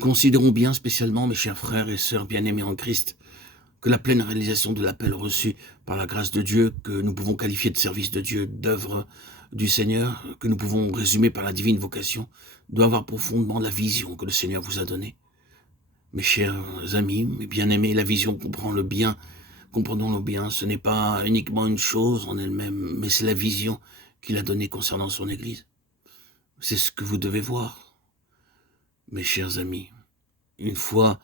Considérons bien spécialement, mes chers frères et sœurs bien-aimés en Christ, que la pleine réalisation de l'appel reçu par la grâce de Dieu, que nous pouvons qualifier de service de Dieu, d'œuvre du Seigneur, que nous pouvons résumer par la divine vocation, doit avoir profondément la vision que le Seigneur vous a donnée. Mes chers amis, mes bien-aimés, la vision comprend le bien, comprenons-le bien, ce n'est pas uniquement une chose en elle-même, mais c'est la vision qu'il a donnée concernant son Église. C'est ce que vous devez voir, mes chers amis. Une fois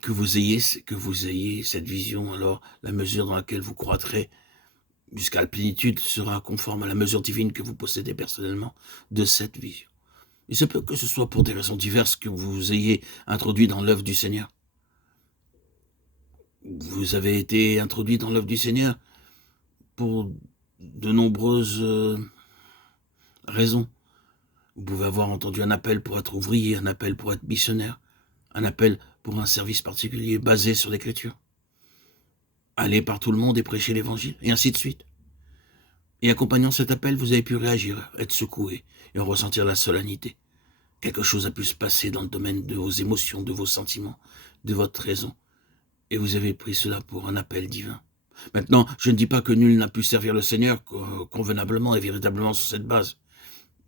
que vous ayez cette vision, alors la mesure dans laquelle vous croîtrez jusqu'à la plénitude sera conforme à la mesure divine que vous possédez personnellement de cette vision. Il se peut que ce soit pour des raisons diverses que vous ayez introduit dans l'œuvre du Seigneur. Vous avez été introduit dans l'œuvre du Seigneur pour de nombreuses raisons. Vous pouvez avoir entendu un appel pour être ouvrier, un appel pour être missionnaire, un appel pour un service particulier basé sur l'Écriture. Aller par tout le monde et prêcher l'Évangile, et ainsi de suite. Et accompagnant cet appel, vous avez pu réagir, être secoué et en ressentir la solennité. Quelque chose a pu se passer dans le domaine de vos émotions, de vos sentiments, de votre raison. Et vous avez pris cela pour un appel divin. Maintenant, je ne dis pas que nul n'a pu servir le Seigneur convenablement et véritablement sur cette base,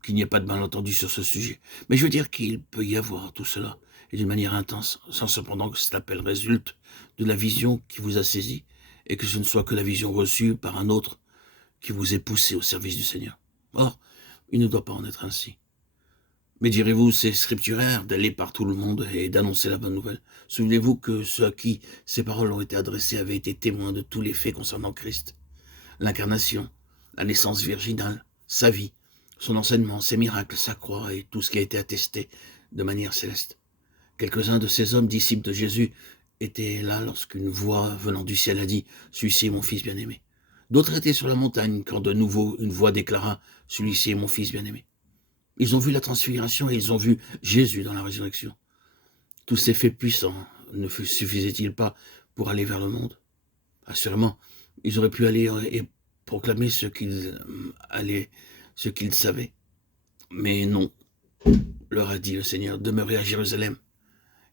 qu'il n'y ait pas de malentendu sur ce sujet. Mais je veux dire qu'il peut y avoir tout cela, et d'une manière intense, sans cependant que cet appel résulte de la vision qui vous a saisi, et que ce ne soit que la vision reçue par un autre qui vous ait poussé au service du Seigneur. Or, il ne doit pas en être ainsi. Mais direz-vous, c'est scripturaire d'aller par tout le monde et d'annoncer la bonne nouvelle. Souvenez-vous que ceux à qui ces paroles ont été adressées avaient été témoins de tous les faits concernant Christ. L'incarnation, la naissance virginale, sa vie, son enseignement, ses miracles, sa croix et tout ce qui a été attesté de manière céleste. Quelques-uns de ces hommes disciples de Jésus étaient là lorsqu'une voix venant du ciel a dit « Celui-ci est mon fils bien-aimé ». D'autres étaient sur la montagne quand de nouveau une voix déclara « Celui-ci est mon fils bien-aimé ». Ils ont vu la transfiguration et ils ont vu Jésus dans la résurrection. Tous ces faits puissants ne suffisaient-ils pas pour aller vers le monde? Assurément, ils auraient pu aller et proclamer ce qu'ils savaient. Mais non, leur a dit le Seigneur, demeurez à Jérusalem.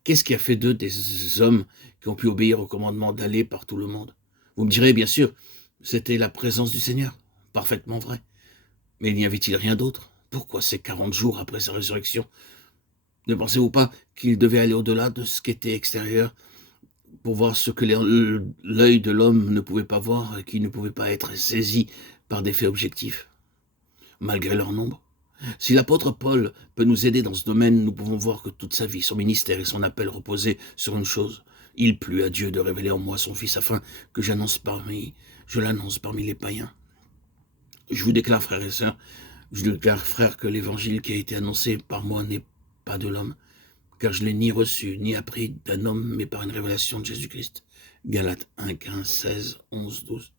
Qu'est-ce qui a fait d'eux des hommes qui ont pu obéir au commandement d'aller par tout le monde? Vous me direz, bien sûr, c'était la présence du Seigneur, parfaitement vrai. Mais n'y avait-il rien d'autre? Pourquoi ces 40 jours après sa résurrection? Ne pensez-vous pas qu'il devait aller au-delà de ce qui était extérieur pour voir ce que l'œil de l'homme ne pouvait pas voir et qui ne pouvait pas être saisi par des faits objectifs, malgré leur nombre? Si l'apôtre Paul peut nous aider dans ce domaine, nous pouvons voir que toute sa vie, son ministère et son appel reposaient sur une chose. Il plut à Dieu de révéler en moi son Fils afin que je l'annonce parmi les païens. Je vous déclare, frères et sœurs, je déclare, frère, que l'évangile qui a été annoncé par moi n'est pas de l'homme, car je l'ai ni reçu, ni appris d'un homme, mais par une révélation de Jésus-Christ. Galates 1, 15, 16, 11, 12.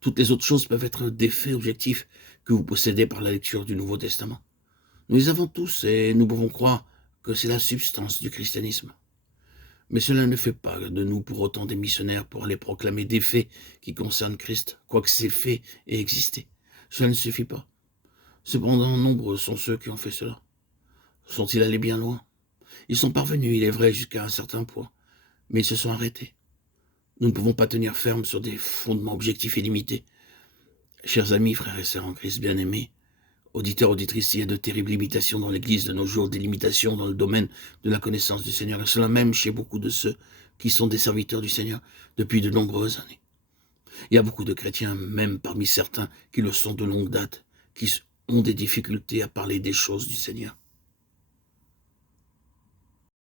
Toutes les autres choses peuvent être des faits objectifs que vous possédez par la lecture du Nouveau Testament. Nous les avons tous et nous pouvons croire que c'est la substance du christianisme. Mais cela ne fait pas de nous pour autant des missionnaires pour aller proclamer des faits qui concernent Christ, quoique ces faits aient existé. Cela ne suffit pas. Cependant, nombreux sont ceux qui ont fait cela. Sont-ils allés bien loin? Ils sont parvenus, il est vrai, jusqu'à un certain point, mais ils se sont arrêtés. Nous ne pouvons pas tenir ferme sur des fondements objectifs et limités. Chers amis, frères et sœurs en Christ bien-aimés, auditeurs, auditrices, il y a de terribles limitations dans l'Église de nos jours, des limitations dans le domaine de la connaissance du Seigneur, et cela même chez beaucoup de ceux qui sont des serviteurs du Seigneur depuis de nombreuses années. Il y a beaucoup de chrétiens, même parmi certains, qui le sont de longue date, qui ont des difficultés à parler des choses du Seigneur.